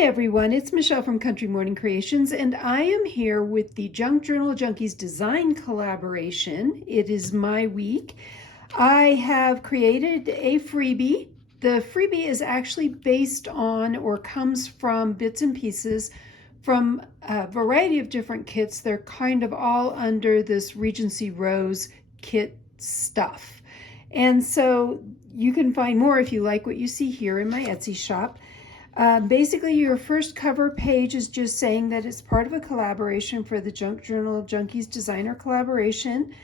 Hi everyone, it's Michelle from Country Morning Creations, and I am here with the Junk Journal Junkies Design collaboration. It is my week. I have created a freebie. The freebie is actually based on or comes from bits and pieces from a variety of different kits. They're kind of all under this Regency Rose kit stuff. And so you can find more if you like what you see here in my Etsy shop. Basically, your first cover page is just saying that it's part of a collaboration for the Junk Journal Junkies Designer collaboration.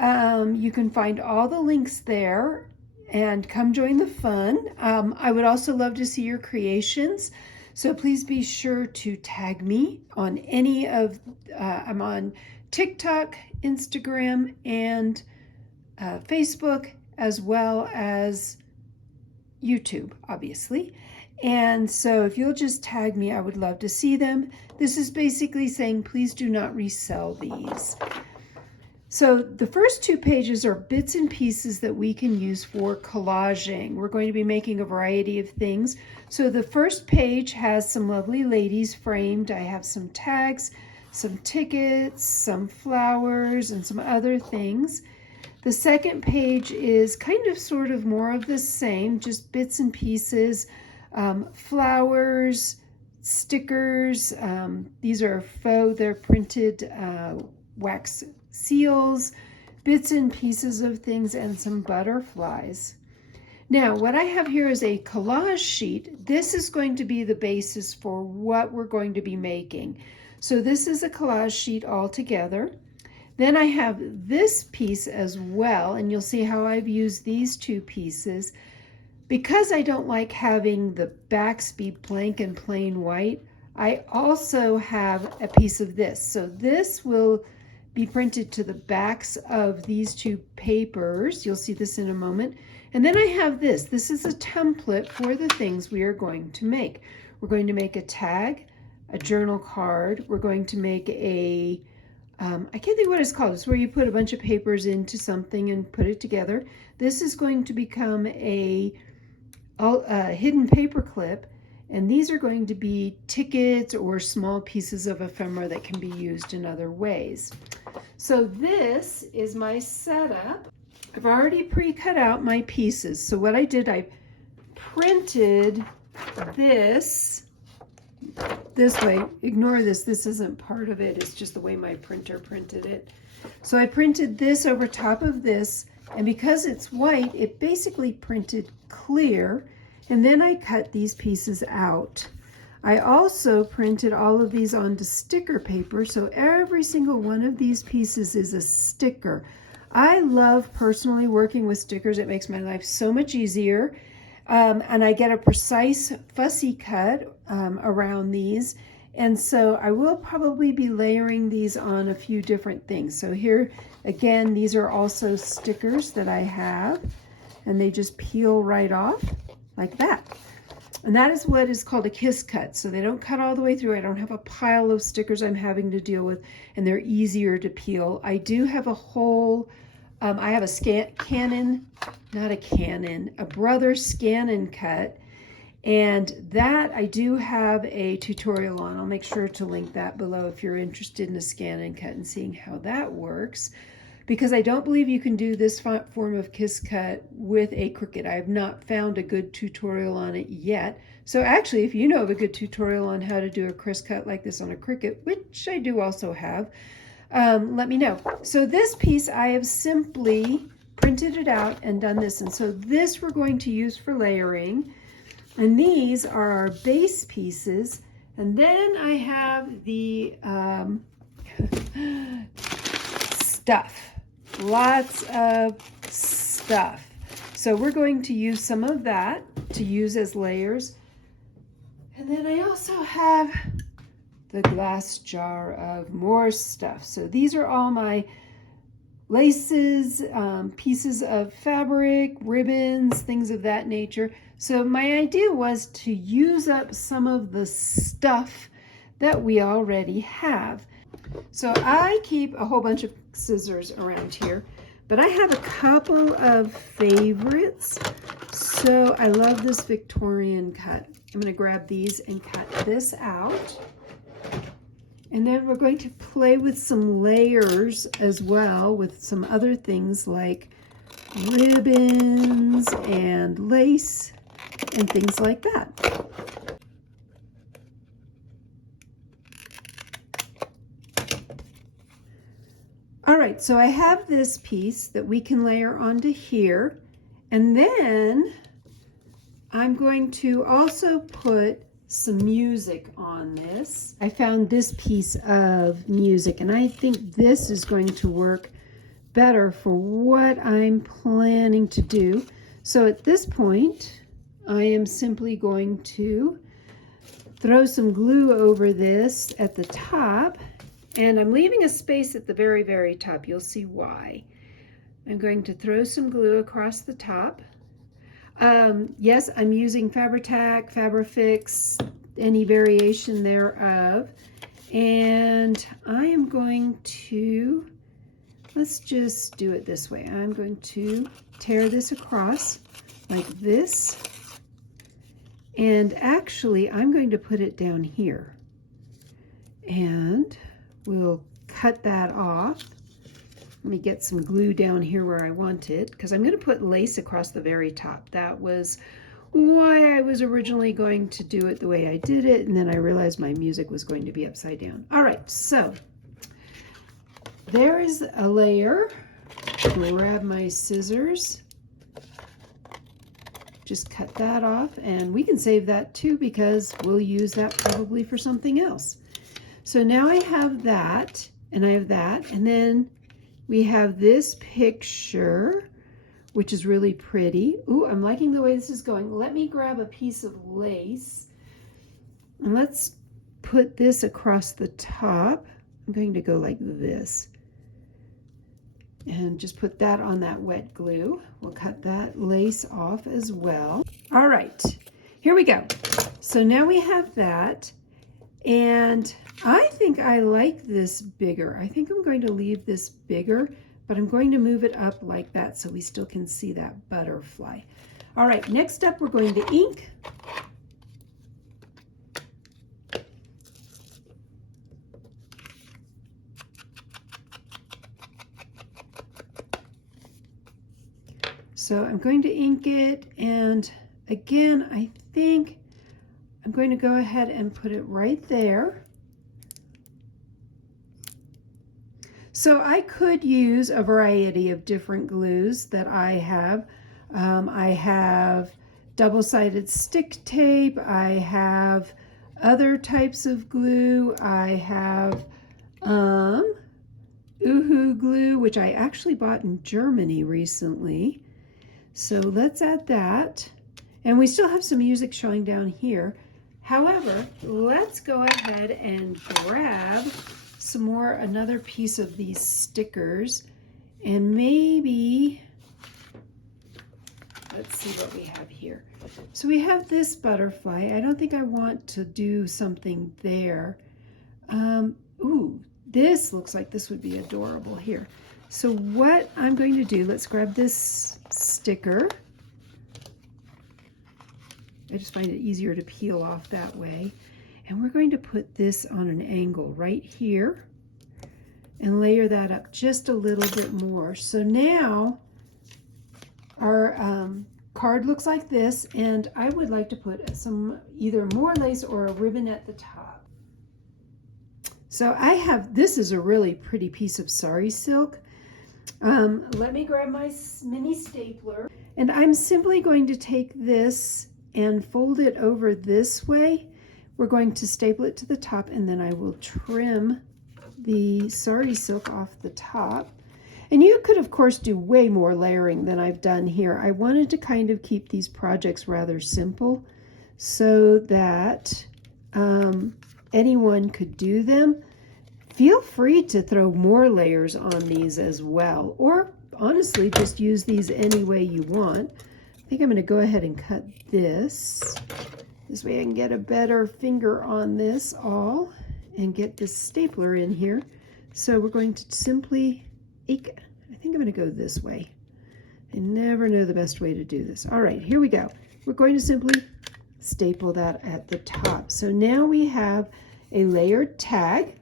You can find all the links there and come join the fun. I would also love to see your creations. So please be sure to tag me on any of, I'm on TikTok, Instagram, and Facebook, as well as YouTube, obviously. And so if you'll just tag me, I would love to see them. This is basically saying, please do not resell these. So the first two pages are bits and pieces that we can use for collaging. We're going to be making a variety of things. So the first page has some lovely ladies framed. I have some tags, some tickets, some flowers, and some other things. The second page is kind of sort of more of the same, just bits and pieces. Flowers, stickers, these are faux, they're printed wax seals, bits and pieces of things, and some butterflies. Now, what I have here is a collage sheet. This is going to be the basis for what we're going to be making. So this is a collage sheet all together. Then I have this piece as well, and you'll see how I've used these two pieces. Because I don't like having the backs be blank and plain white, I also have a piece of this. So this will be printed to the backs of these two papers. You'll see this in a moment. And then I have this. This is a template for the things we are going to make. We're going to make a tag, a journal card. We're going to make a, I can't think what it's called. It's where you put a bunch of papers into something and put it together. This is going to become a hidden paper clip, and these are going to be tickets or small pieces of ephemera that can be used in other ways. So this is my setup. I've already pre-cut out my pieces. So what I did, I printed this way. Ignore this. This isn't part of it. It's just the way my printer printed it. So I printed this over top of this, and because it's white, it basically printed clear, and then I cut these pieces out. I also printed all of these onto sticker paper, so every single one of these pieces is a sticker. I love personally working with stickers. It makes my life so much easier, and I get a precise fussy cut around these. And so I will probably be layering these on a few different things. So here, again, these are also stickers that I have, and they just peel right off like that. And that is what is called a kiss cut. So they don't cut all the way through. I don't have a pile of stickers I'm having to deal with, and they're easier to peel. I do have a whole, I have a Brother Scan cut. And that I do have a tutorial on. I'll make sure to link that below if you're interested in a scan and cut and seeing how that works. Because I don't believe you can do this form of kiss cut with a Cricut. I have not found a good tutorial on it yet. So actually, if you know of a good tutorial on how to do a kiss cut like this on a Cricut, which I do also have, let me know. So this piece, I have simply printed it out and done this. And so this we're going to use for layering. And these are our base pieces. And then I have the stuff. Lots of stuff. So we're going to use some of that to use as layers. And then I also have the glass jar of more stuff. So these are all my laces, pieces of fabric, ribbons, things of that nature. So my idea was to use up some of the stuff that we already have. So I keep a whole bunch of scissors around here, but I have a couple of favorites. So I love this Victorian cut. I'm going to grab these and cut this out. And then we're going to play with some layers as well, with some other things like ribbons and lace and things like that. All right, so I have this piece that we can layer onto here, and then I'm going to also put some music on this. I found this piece of music, and I think this is going to work better for what I'm planning to do. So at this point, I am simply going to throw some glue over this at the top, and I'm leaving a space at the very, very top. You'll see why. I'm going to throw some glue across the top. Yes, I'm using Fabri-Tac, Fabri-Fix, any variation thereof. And I am going to, let's just do it this way. I'm going to tear this across like this. And actually, I'm going to put it down here. And we'll cut that off. Let me get some glue down here where I want it, because I'm going to put lace across the very top. That was why I was originally going to do it the way I did it, and then I realized my music was going to be upside down. All right, so there is a layer. Grab my scissors. Just cut that off, and we can save that too because we'll use that probably for something else. So now I have that, and I have that, and then we have this picture, which is really pretty. Ooh, I'm liking the way this is going. Let me grab a piece of lace, and let's put this across the top. I'm going to go like this, and just put that on that wet glue. We'll cut that lace off as well. All right, here we go. So now we have that, and I think I like this bigger. I think I'm going to leave this bigger, but I'm going to move it up like that so we still can see that butterfly. All right, next up we're going to ink. So I'm going to ink it, and again, I think I'm going to go ahead and put it right there. So I could use a variety of different glues that I have. I have double-sided stick tape. I have other types of glue. I have Uhu glue, which I actually bought in Germany recently. So let's add that. And we still have some music showing down here. However, let's go ahead and grab some more, another piece of these stickers, and maybe, let's see what we have here. So we have this butterfly. I don't think I want to do something there. Ooh, this looks like this would be adorable here. So what I'm going to do, let's grab this sticker. I just find it easier to peel off that way. And we're going to put this on an angle right here and layer that up just a little bit more. So now our card looks like this, and I would like to put some either more lace or a ribbon at the top. So I have, this is a really pretty piece of sari silk. Let me grab my mini stapler, and I'm simply going to take this and fold it over this way. We're going to staple it to the top, and then I will trim the sari silk off the top. And you could, of course, do way more layering than I've done here. I wanted to kind of keep these projects rather simple so that anyone could do them. Feel free to throw more layers on these as well, or honestly, just use these any way you want. I think I'm going to go ahead and cut this. This way I can get a better finger on this all and get this stapler in here. So we're going to simply, I think I'm going to go this way. I never know the best way to do this. All right, here we go. We're going to simply staple that at the top. So now we have a layered tag.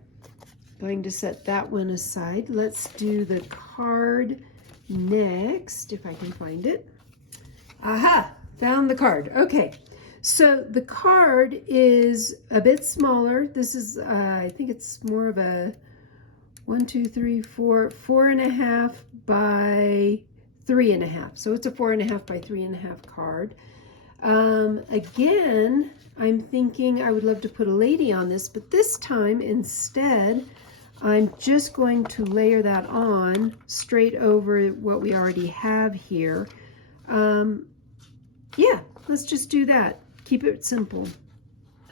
Going to set that one aside. Let's do the card next, if I can find it. Aha, found the card. Okay, so the card is a bit smaller. This is, I think it's more of a 4.5 by 3.5. So it's a 4.5 by 3.5 card. Again, I'm thinking I would love to put a lady on this, but this time instead, I'm just going to layer that on straight over what we already have here. Yeah, let's just do that. Keep it simple.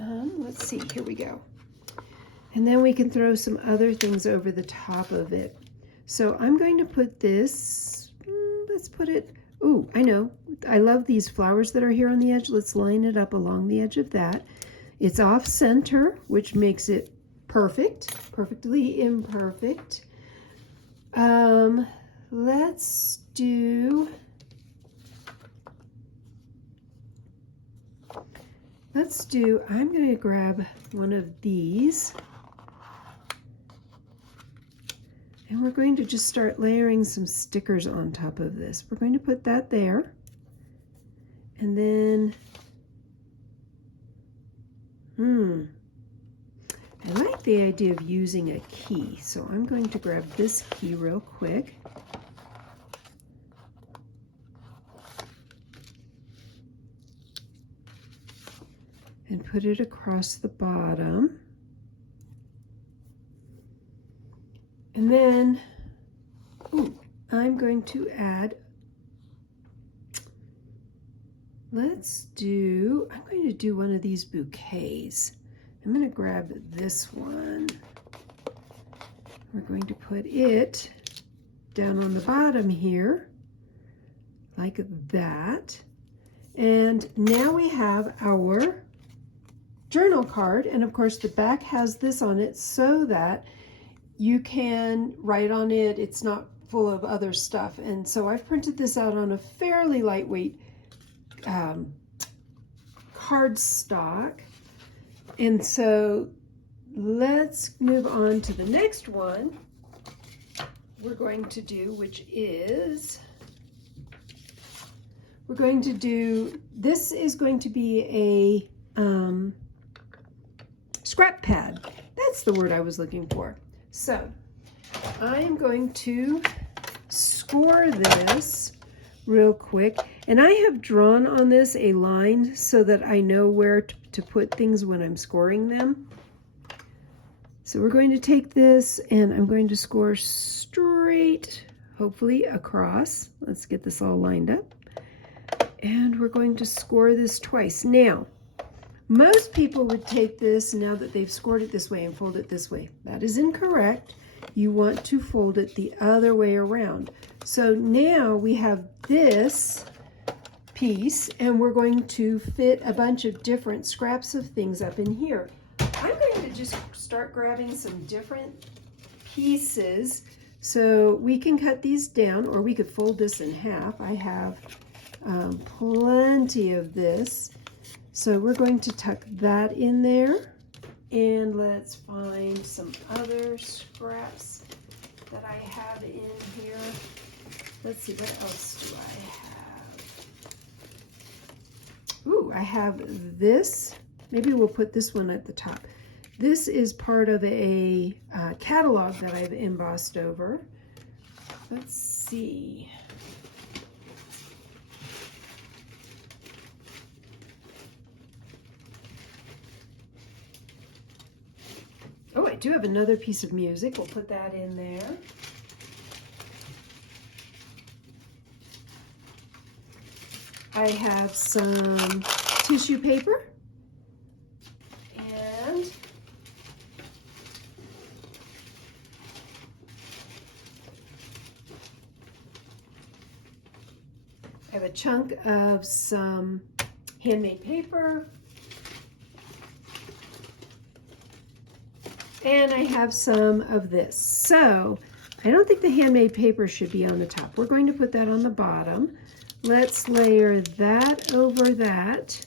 Let's see, here we go. And then we can throw some other things over the top of it. So I'm going to put this, let's put it, ooh, I know. I love these flowers that are here on the edge. Let's line it up along the edge of that. It's off center, which makes it perfect, perfectly imperfect. Let's do, I'm going to grab one of these. And we're going to just start layering some stickers on top of this. We're going to put that there. And then, I like the idea of using a key. So I'm going to grab this key real quick. And put it across the bottom. And then, I'm going to add, I'm going to do one of these bouquets. I'm going to grab this one. We're going to put it down on the bottom here, like that. And now we have our journal card. And of course the back has this on it so that you can write on it. It's not full of other stuff. And so I've printed this out on a fairly lightweight cardstock. And so let's move on to the next one we're going to do, which is, this is going to be a scrap pad. That's the word I was looking for. So I'm going to score this real quick, and I have drawn on this a line so that I know where to put things when I'm scoring them. So we're going to take this and I'm going to score straight, hopefully across. Let's get this all lined up. And we're going to score this twice. Now, most people would take this, now that they've scored it this way, and fold it this way. That is incorrect. You want to fold it the other way around. So now we have this piece, and we're going to fit a bunch of different scraps of things up in here. I'm going to just start grabbing some different pieces so we can cut these down, or we could fold this in half. I have plenty of this. So we're going to tuck that in there, and let's find some other scraps that I have in here. Let's see, what else do I have? Ooh, I have this. Maybe we'll put this one at the top. This is part of a catalog that I've embossed over. Let's see. Oh, I do have another piece of music. We'll put that in there. I have some tissue paper. And I have a chunk of some handmade paper. And I have some of this. So I don't think the handmade paper should be on the top. We're going to put that on the bottom. Let's layer that over that.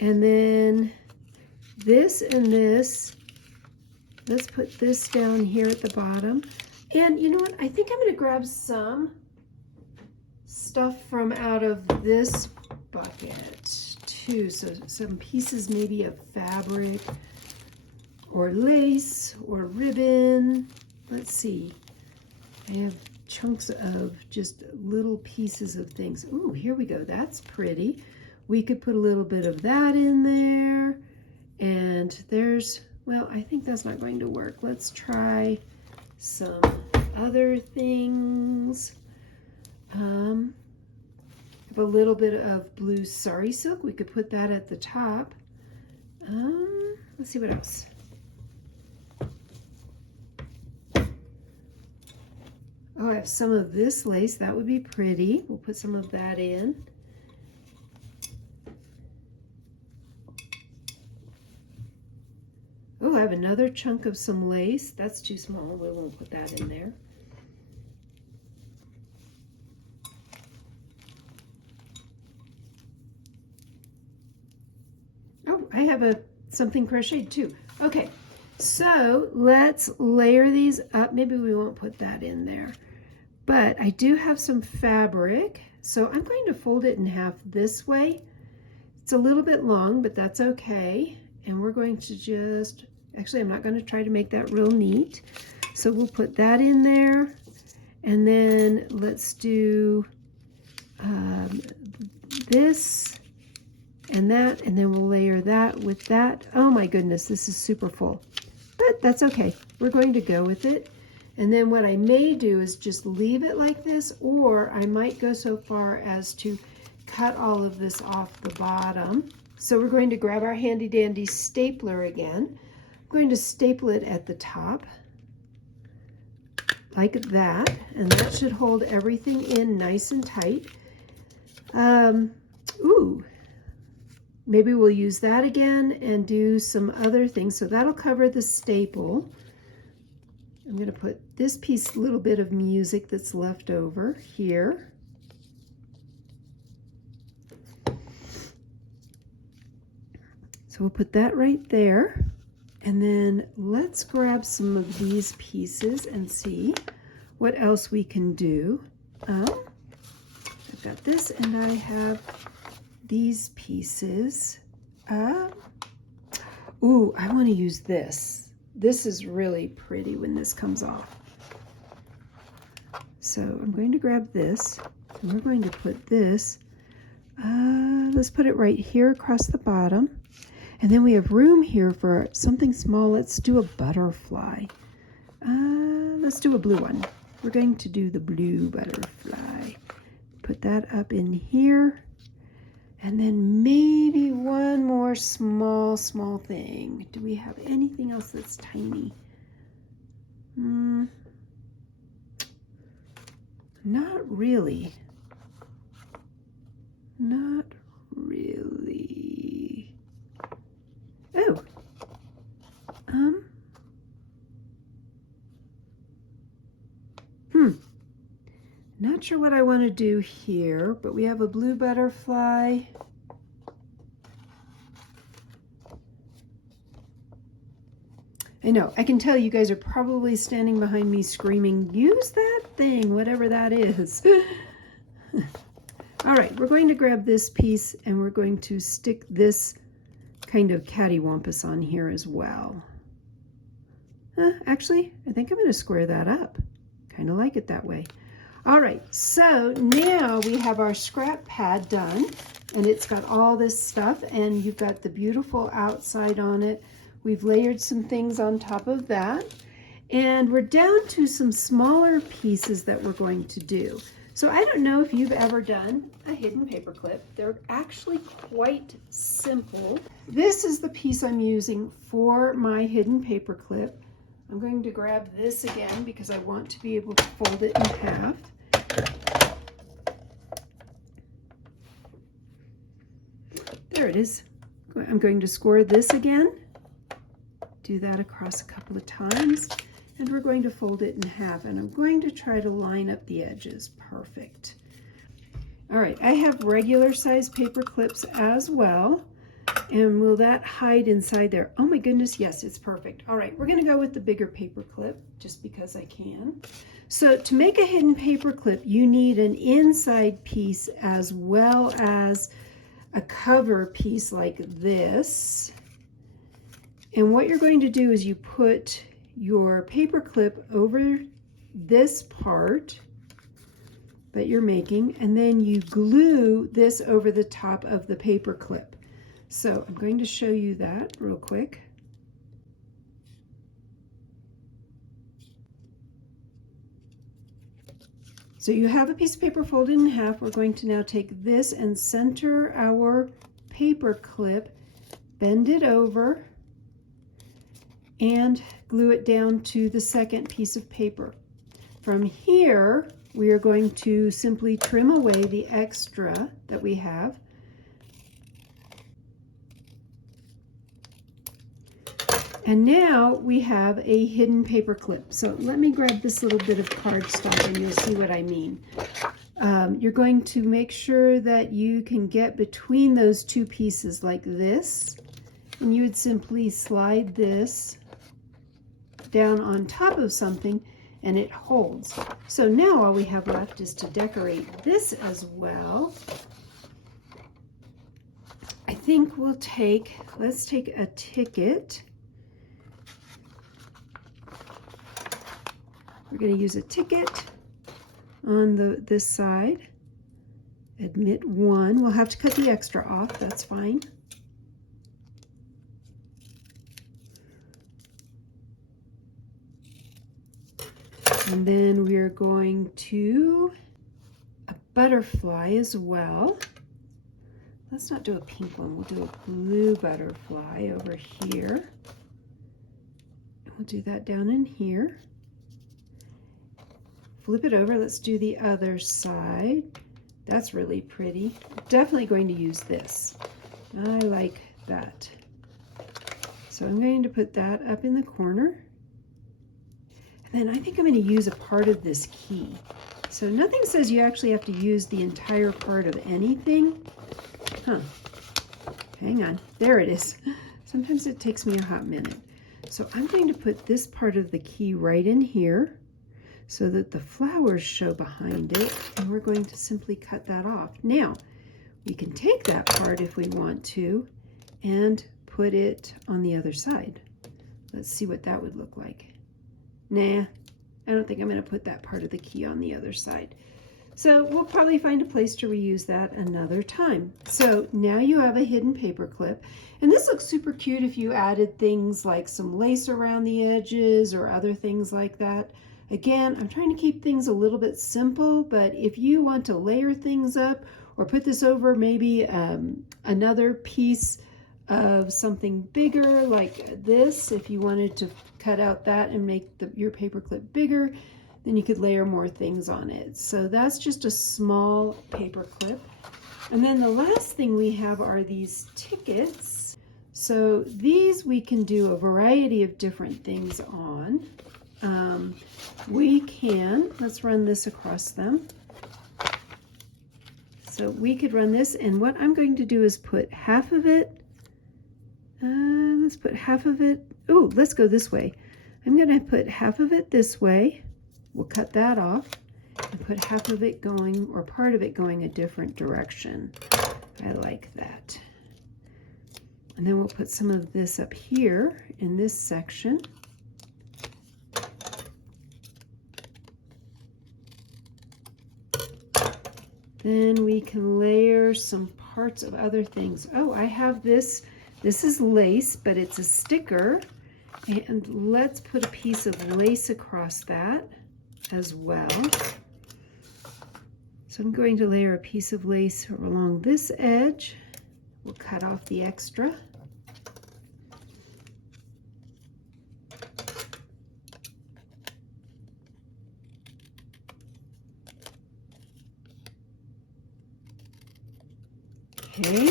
And then this and this, let's put this down here at the bottom. And you know what? I think I'm going to grab some stuff from out of this bucket too. So some pieces maybe of fabric or lace or ribbon. Let's see. I have chunks of just little pieces of things. Ooh, here we go. That's pretty. We could put a little bit of that in there. And there's, well, I think that's not going to work. Let's try some other things. Have a little bit of blue sari silk. We could put that at the top. Let's see what else. Oh, I have some of this lace. That would be pretty. We'll put some of that in. Oh, I have another chunk of some lace. That's too small. We won't put that in there. Oh, I have something crocheted too. Okay, so let's layer these up. Maybe we won't put that in there. But I do have some fabric, so I'm going to fold it in half this way. It's a little bit long, but that's okay. And we're going to just, actually I'm not going to try to make that real neat. So we'll put that in there. And then let's do this and that, and then we'll layer that with that. Oh my goodness, this is super full. But that's okay. We're going to go with it. And then what I may do is just leave it like this, or I might go so far as to cut all of this off the bottom. So we're going to grab our handy dandy stapler again. I'm going to staple it at the top like that, and that should hold everything in nice and tight. Ooh, maybe we'll use that again and do some other things. So that'll cover the staple. I'm going to put this piece, little bit of music that's left over here. So we'll put that right there. And then let's grab some of these pieces and see what else we can do. I've got this and I have these pieces. Ooh, I want to use this. This is really pretty when this comes off. So I'm going to grab this and we're going to put this, let's put it right here across the bottom. And then we have room here for something small. Let's do a butterfly. Let's do a blue one. We're going to do the blue butterfly. Put that up in here. And then maybe one more small thing. Do we have anything else that's tiny? Not really. Not really. Oh. Not sure what I want to do here, but we have a blue butterfly. I know, I can tell you guys are probably standing behind me screaming, use that thing, whatever that is. All right, we're going to grab this piece and we're going to stick this kind of cattywampus on here as well. Actually, I think I'm going to square that up. Kind of like it that way. All right, so now we have our scrap pad done, and it's got all this stuff, and you've got the beautiful outside on it. We've layered some things on top of that, and we're down to some smaller pieces that we're going to do. So I don't know if you've ever done a hidden paper clip. They're actually quite simple. This is the piece I'm using for my hidden paper clip. I'm going to grab this again because I want to be able to fold it in half. There it is. I'm going to score this again. Do that across a couple of times. And we're going to fold it in half. And I'm going to try to line up the edges. Perfect. All right, I have regular size paper clips as well. And will that hide inside there? Oh my goodness, yes, it's perfect. All right, we're gonna go with the bigger paper clip just because I can. So to make a hidden paper clip, you need an inside piece as well as a cover piece like this. And what you're going to do is you put your paper clip over this part that you're making, and then you glue this over the top of the paper clip. So I'm going to show you that real quick. So you have a piece of paper folded in half. We're going to now take this and center our paper clip, bend it over, and glue it down to the second piece of paper. From here, we are going to simply trim away the extra that we have. And now we have a hidden paper clip. So let me grab this little bit of cardstock and you'll see what I mean. You're going to make sure that you can get between those two pieces like this. And you would simply slide this down on top of something and it holds. So now all we have left is to decorate this as well. I think let's take a ticket. We're going to use a ticket on this side. Admit 1. We'll have to cut the extra off. That's fine. And then we're going to a butterfly as well. Let's not do a pink one. We'll do a blue butterfly over here. We'll do that down in here. Flip it over. Let's do the other side. That's really pretty. Definitely going to use this. I like that. So I'm going to put that up in the corner. And then I think I'm going to use a part of this key. So nothing says you actually have to use the entire part of anything. Huh. Hang on. There it is. Sometimes it takes me a hot minute. So I'm going to put this part of the key right in here so that the flowers show behind it, and we're going to simply cut that off. Now, we can take that part if we want to and put it on the other side. Let's see what that would look like. Nah, I don't think I'm going to put that part of the key on the other side. So we'll probably find a place to reuse that another time. So now you have a hidden paper clip, and this looks super cute if you added things like some lace around the edges or other things like that. Again, I'm trying to keep things a little bit simple, but if you want to layer things up or put this over maybe another piece of something bigger like this, if you wanted to cut out that and make your paper clip bigger, then you could layer more things on it. So that's just a small paper clip. And then the last thing we have are these tickets. So these we can do a variety of different things on. Let's run this across them. So we could run this, and what I'm going to do is put half of it, let's put half of it, oh, let's go this way. I'm going to put half of it this way. We'll cut that off and put half of it going, or part of it going a different direction. I like that. And then we'll put some of this up here in this section. Then we can layer some parts of other things. Oh, I have this. This is lace, but it's a sticker. And let's put a piece of lace across that as well. So I'm going to layer a piece of lace along this edge. We'll cut off the extra. Okay,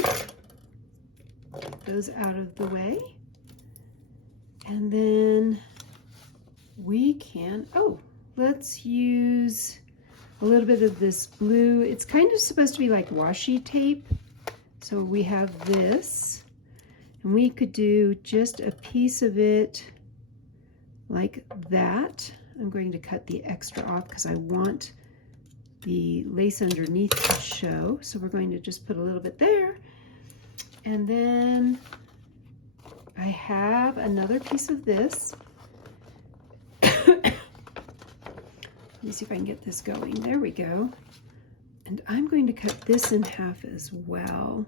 get those out of the way. And then we can, let's use a little bit of this blue. It's kind of supposed to be like washi tape. So we have this. And we could do just a piece of it like that. I'm going to cut the extra off because I want the lace underneath to show. So we're going to just put a little bit there. And then I have another piece of this. Let me see if I can get this going. There we go. And I'm going to cut this in half as well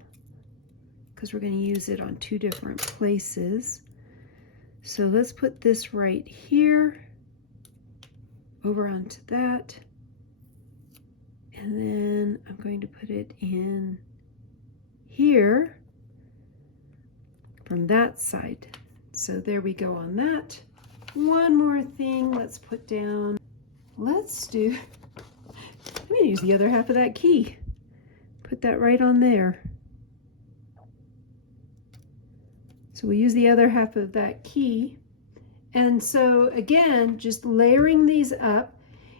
because we're going to use it on two different places. So let's put this right here over onto that. And then I'm going to put it in here from that side. So there we go on that. One more thing, let's put down, I'm going to use the other half of that key. Put that right on there. So we use the other half of that key. And so again, just layering these up.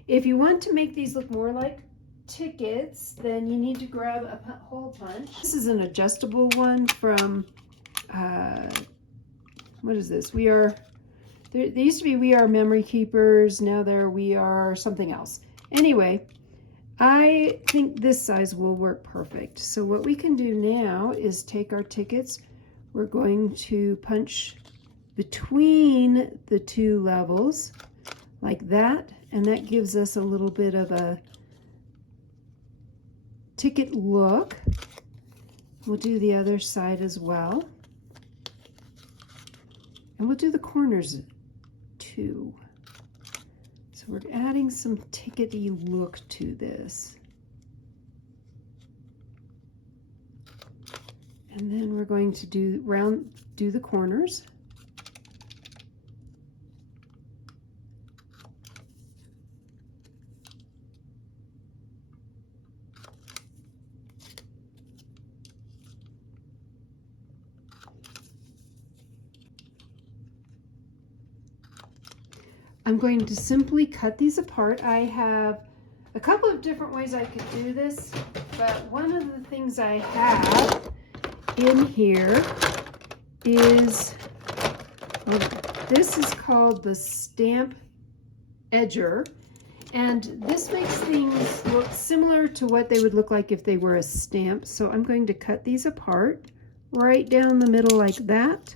If you want to make these look more like tickets, then you need to grab a hole punch. This is an adjustable one from, what is this? They used to be We Are Memory Keepers. Now they're We Are something else. Anyway, I think this size will work perfect. So what we can do now is take our tickets. We're going to punch between the two levels like that. And that gives us a little bit of a ticket look. We'll do the other side as well. And we'll do the corners too. So we're adding some tickety look to this. And then we're going to do the corners. I'm going to simply cut these apart. I have a couple of different ways I could do this, but one of the things I have in here is, this is called the stamp edger, and this makes things look similar to what they would look like if they were a stamp. So I'm going to cut these apart right down the middle like that,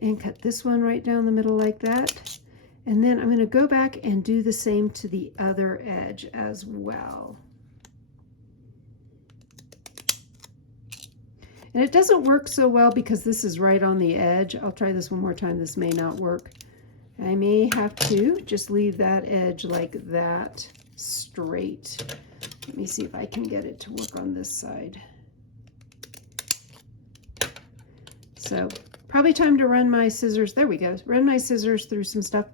and cut this one right down the middle like that. And then I'm going to go back and do the same to the other edge as well. And it doesn't work so well because this is right on the edge. I'll try this one more time. This may not work. I may have to just leave that edge like that straight. Let me see if I can get it to work on this side. So probably time to run my scissors. There we go. Run my scissors through some stuff.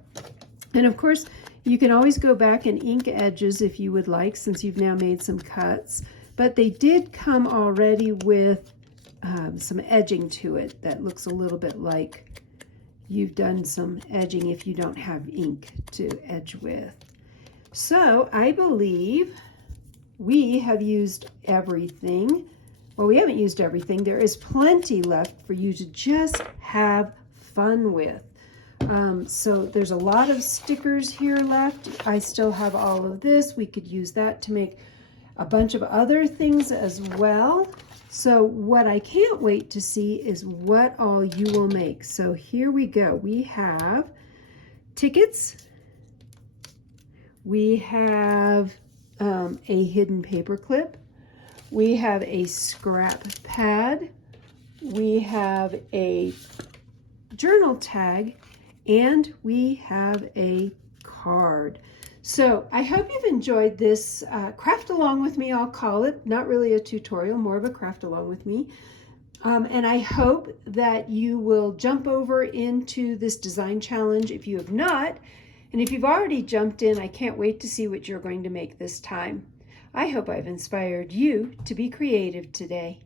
And of course, you can always go back and ink edges if you would like, since you've now made some cuts. But they did come already with some edging to it that looks a little bit like you've done some edging if you don't have ink to edge with. So I believe we have used everything. Well, we haven't used everything. There is plenty left for you to just have fun with. So there's a lot of stickers here left. I still have all of this. We could use that to make a bunch of other things as well. So what I can't wait to see is what all you will make. So here we go. We have tickets. We have a hidden paper clip. We have a scrap pad. We have a journal tag. And we have a card. So I hope you've enjoyed this craft along with me, I'll call it. Not really a tutorial, more of a craft along with me. And I hope that you will jump over into this design challenge if you have not. And if you've already jumped in, I can't wait to see what you're going to make this time. I hope I've inspired you to be creative today.